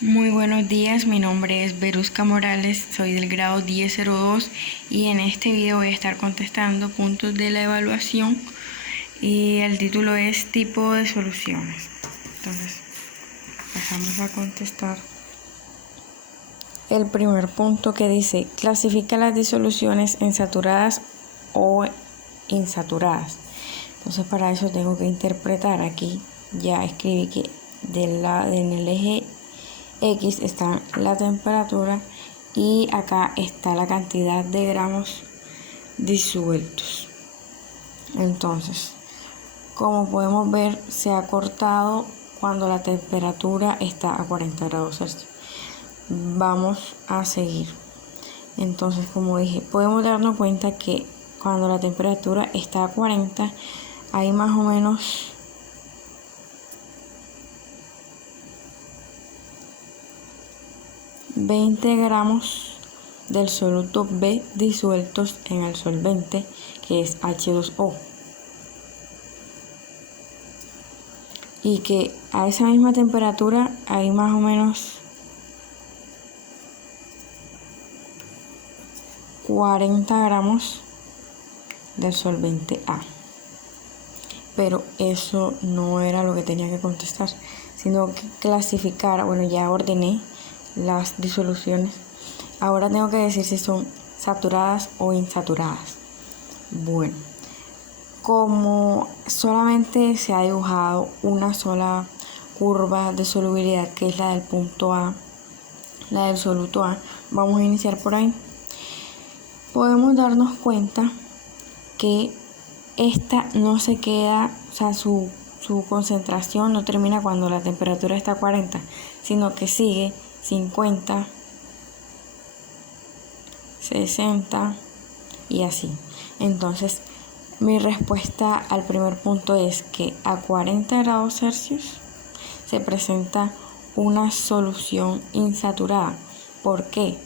Muy buenos días, mi nombre es Verusca Morales, soy del grado 1002 y en este video voy a estar contestando puntos de la evaluación y el título es tipo de soluciones. Entonces, pasamos a contestar. El primer punto que dice, clasifica las disoluciones en saturadas o insaturadas. Entonces para eso tengo que interpretar aquí, ya escribí que en el eje X está la temperatura y acá está la cantidad de gramos disueltos. Entonces, como podemos ver, se ha cortado cuando la temperatura está a 40 grados Celsius. Vamos a seguir. Entonces, como dije, podemos darnos cuenta que cuando la temperatura está a 40, hay más o menos 20 gramos del soluto B disueltos en el solvente, que es H2O. Y que a esa misma temperatura hay más o menos 40 gramos del solvente A. Pero eso no era lo que tenía que contestar, sino que clasificar. Bueno, ya ordené las disoluciones. Ahora tengo que decir si son saturadas o insaturadas. Bueno, como solamente se ha dibujado una sola curva de solubilidad, que es la del punto A, la del soluto A, vamos a iniciar por ahí. Podemos darnos cuenta que esta no se queda, o sea, su concentración no termina cuando la temperatura está a 40, sino que sigue 50, 60 y así. Entonces, mi respuesta al primer punto es que a 40 grados Celsius se presenta una solución insaturada. ¿Por qué?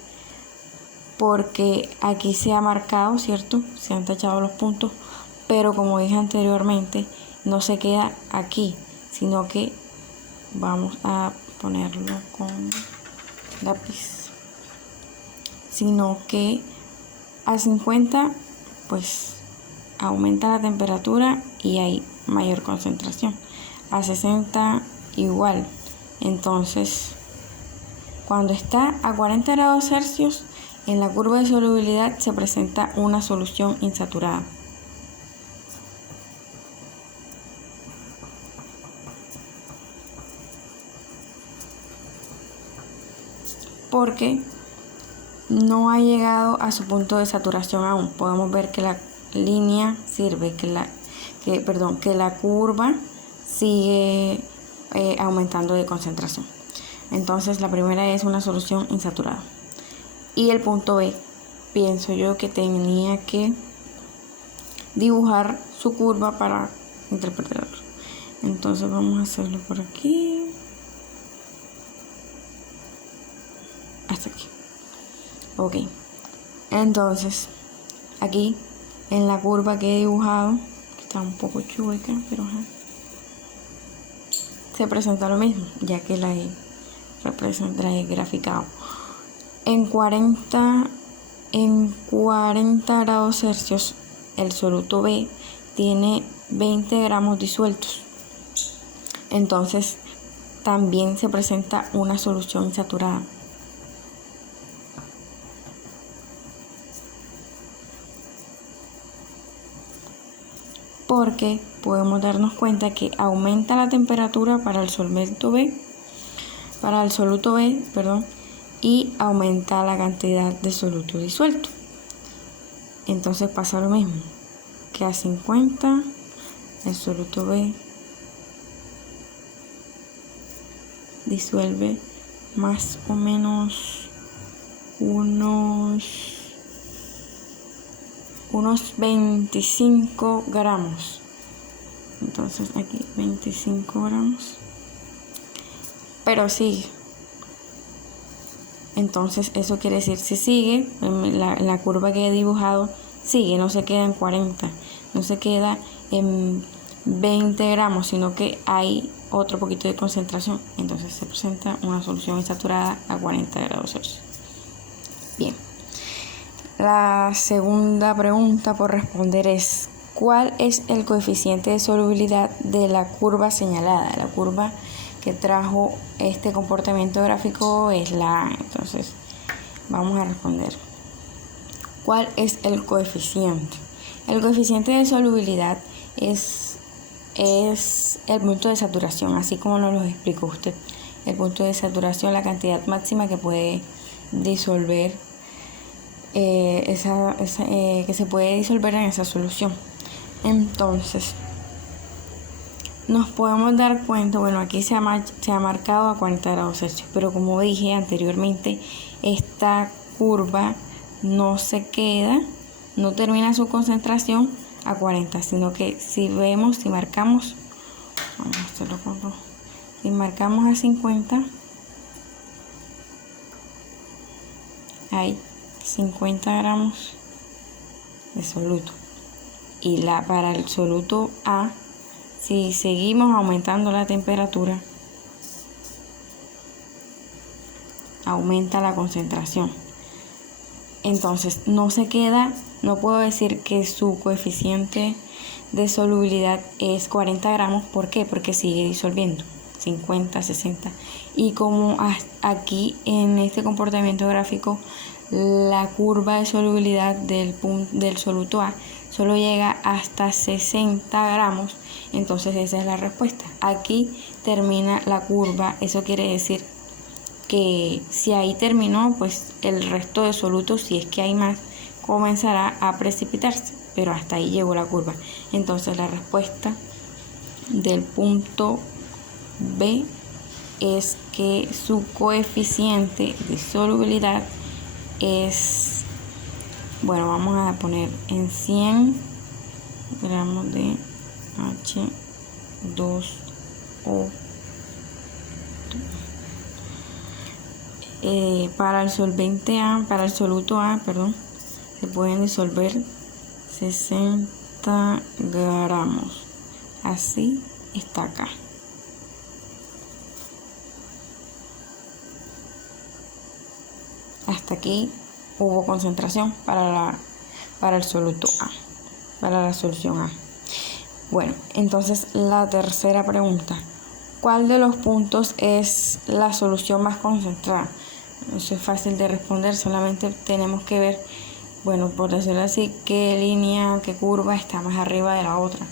Porque aquí se ha marcado, ¿cierto? Se han tachado los puntos, pero como dije anteriormente, no se queda aquí, sino que vamos a ponerlo con lápiz, sino que a 50 pues aumenta la temperatura y hay mayor concentración, a 60 igual. Entonces, cuando está a 40 grados Celsius, en la curva de solubilidad se presenta una solución insaturada. Porque no ha llegado a su punto de saturación aún. Podemos ver que la línea sirve, que la curva sigue aumentando de concentración. Entonces la primera es una solución insaturada. Y el punto B, pienso yo que tenía que dibujar su curva para interpretarlo. Entonces vamos a hacerlo por aquí. Hasta aquí. Ok. Entonces, aquí en la curva que he dibujado, que está un poco chueca, pero se presenta lo mismo, ya que la he graficado. En 40 grados Celsius, el soluto B tiene 20 gramos disueltos. Entonces, también se presenta una solución insaturada. Porque podemos darnos cuenta que aumenta la temperatura para el soluto B, y aumenta la cantidad de soluto disuelto. Entonces pasa lo mismo, que a 50 el soluto B disuelve más o menos unos 25 gramos. Entonces aquí 25 gramos. Pero sigue. Entonces eso quiere decir, si sigue, la curva que he dibujado sigue, no se queda en 40, no se queda en 20 gramos, sino que hay otro poquito de concentración, entonces se presenta una solución insaturada a 40 grados Celsius. Bien, la segunda pregunta por responder es: ¿cuál es el coeficiente de solubilidad de la curva señalada? La curva que trajo este comportamiento gráfico es la A. Entonces vamos a responder: ¿cuál es el coeficiente? El coeficiente de solubilidad es el punto de saturación, así como nos lo explicó usted. El punto de saturación, la cantidad máxima que puede disolver, que se puede disolver en esa solución. Entonces, nos podemos dar cuenta, bueno, aquí se ha marcado a 40 grados Celsius, pero como dije anteriormente, esta curva no se queda, no termina su concentración a 40, sino que si marcamos, vamos a hacerlo con dos, si marcamos a 50, hay 50 gramos de soluto. Y para el soluto A, si seguimos aumentando la temperatura, aumenta la concentración. Entonces no se queda, no puedo decir que su coeficiente de solubilidad es 40 gramos. ¿Por qué? Porque sigue disolviendo 50, 60. Y como aquí en este comportamiento gráfico la curva de solubilidad del soluto A solo llega hasta 60 gramos, entonces esa es la respuesta. Aquí termina la curva, eso quiere decir que si ahí terminó, pues el resto de solutos, si es que hay más, comenzará a precipitarse, pero hasta ahí llegó la curva. Entonces la respuesta del punto B es que su coeficiente de solubilidad es, bueno, vamos a poner en 100 gramos de H2O. Para el solvente A, para el soluto A, se pueden disolver 60 gramos. Así está acá. Hasta aquí hubo concentración para el soluto A, para la solución A. Bueno, entonces la tercera pregunta: ¿cuál de los puntos es la solución más concentrada? Eso es fácil de responder, solamente tenemos que ver, bueno, por decirlo así, qué línea, qué curva está más arriba de la otra.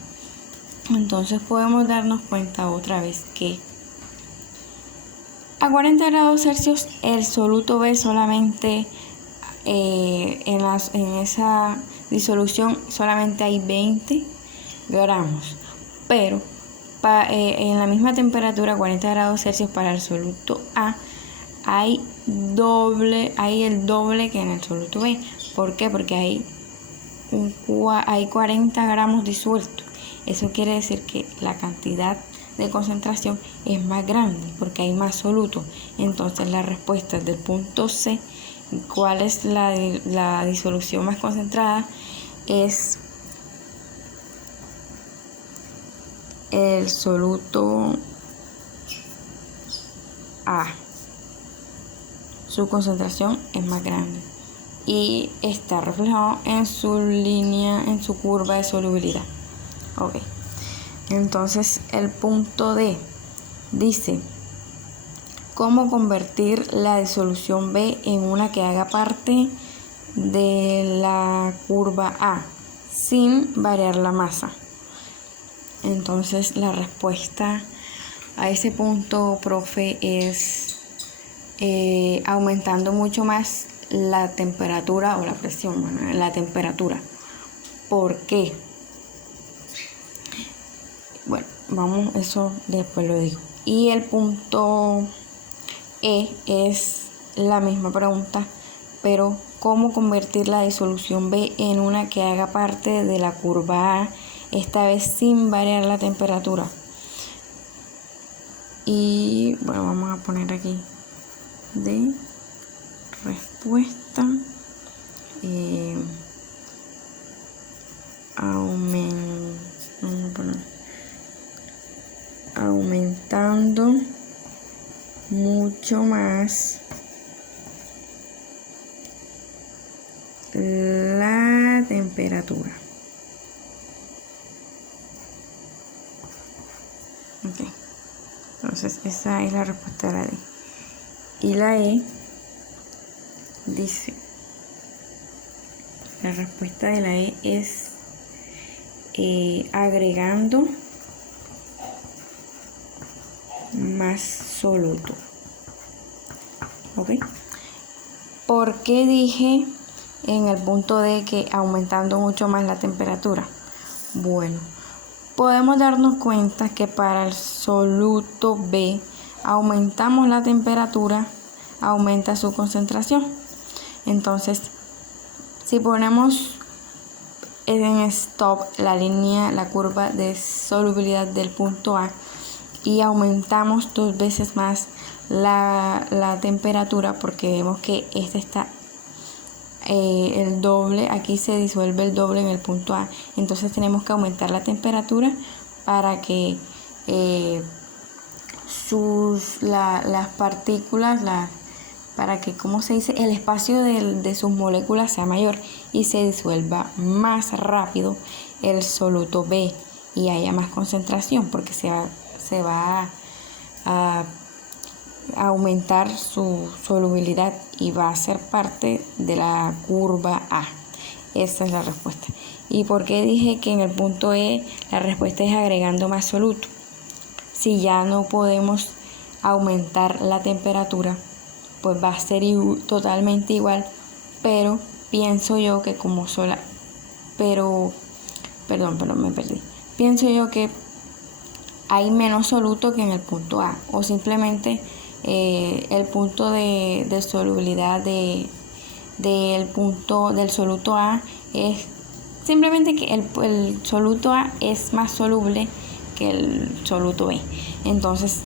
Entonces podemos darnos cuenta otra vez que a 40 grados Celsius el soluto B solamente en esa disolución solamente hay 20 gramos, pero en la misma temperatura, 40 grados Celsius, para el soluto A hay el doble que en el soluto B. ¿Por qué? Porque hay 40 gramos disueltos. Eso quiere decir que la cantidad de concentración es más grande porque hay más soluto. Entonces la respuesta del punto C, ¿cuál es la disolución más concentrada? Es el soluto A. Su concentración es más grande y está reflejado en su línea, en su curva de solubilidad. Ok, entonces el punto D dice: ¿cómo convertir la disolución B en una que haga parte de la curva A sin variar la masa? Entonces la respuesta a ese punto, profe, es aumentando mucho más la temperatura o la presión. Bueno, la temperatura. ¿Por qué? Bueno, vamos, eso después lo digo. Y el punto E es la misma pregunta, pero ¿cómo convertir la disolución B en una que haga parte de la curva A, esta vez sin variar la temperatura? Y bueno, vamos a poner aquí de respuesta aumentar aumentando mucho más la temperatura. Ok, entonces esa es la respuesta de la D. Y la E dice, la respuesta de la E es agregando más soluto. ¿Ok? ¿Por qué dije en el punto D que aumentando mucho más la temperatura? Bueno, podemos darnos cuenta que para el soluto B aumentamos la temperatura, aumenta su concentración. Entonces, si ponemos en stop la curva de solubilidad del punto A y aumentamos 2 veces más la temperatura, porque vemos que este está el doble, aquí se disuelve el doble en el punto A, entonces tenemos que aumentar la temperatura para que las partículas, para que, ¿cómo se dice?, el espacio de sus moléculas sea mayor y se disuelva más rápido el soluto B y haya más concentración, porque se va a aumentar su solubilidad y va a ser parte de la curva A. Esa es la respuesta. ¿Y por qué dije que en el punto E la respuesta es agregando más soluto? Si ya no podemos aumentar la temperatura, pues va a ser totalmente igual, pero pienso yo que me perdí. Pienso yo que hay menos soluto que en el punto A, o simplemente el punto de solubilidad del punto del soluto A es simplemente que el soluto A es más soluble que el soluto B. Entonces